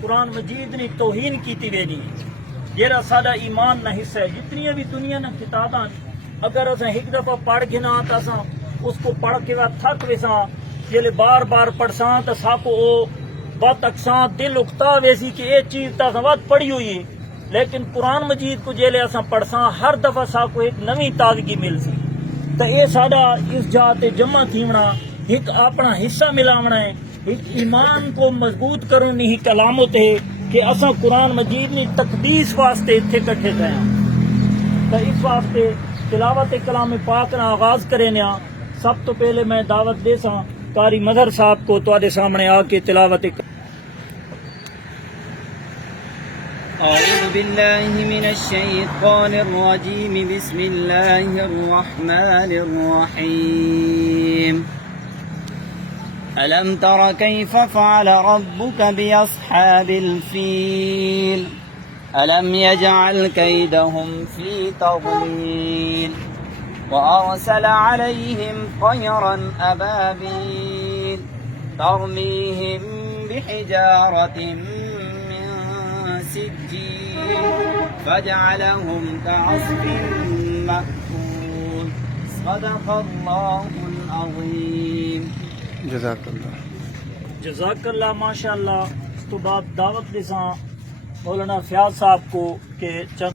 قرآن مجید نے توہین کیتی ویلی جیڑا ساڈا ایمان نہ حصہ ہے. جتنی بھی دنیا نہ کتاباں اگر اساں ایک دفعہ پڑھ گنا تو اساں اس کو پڑھ کے بعد تھک ویساں جیلے بار بار پڑھساں تو ساکو او بات اکساں دل اکتا ویسی کہ یہ چیز تا وقت پڑھی ہوئی ہے. لیکن قرآن مجید کو جیلے اساں پڑھساں ہر دفعہ ساکو ایک نوی تازگی مل سی. تو یہ ساڈا اس جات جمع تھیونا ایک اپنا حصہ ملاونا ہے، ایک ایمان کو مضبوط کرنی ایک علامت ہے کہ اساں قرآن مجید کی تقدیس واسطے اتنے کٹھے تھے ہیں. تو اس واسطے تلاوت کلام پاک نہ آغاز کرے نیا. سب تو پہلے میں دعوت دے ساں قاری مظہر صاحب کو تواڈے سامنے آ کے تلاوت. أعوذ بالله من الشيطان الرجيم بسم الله الرحمن الرحيم ألم تر كيف فعل ربك بأصحاب الفيل ألم يجعل كيدهم في تضليل وأرسل عليهم طيرا أبابيل ترميهم بحجارة سجين فجعلهم كعصف مأكول. صدق الله العظيم. جزاک اللہ. ماشاء اللہ. اس تو بعد دعوت دے ساں مولانا فیاض صاحب کو کہ چند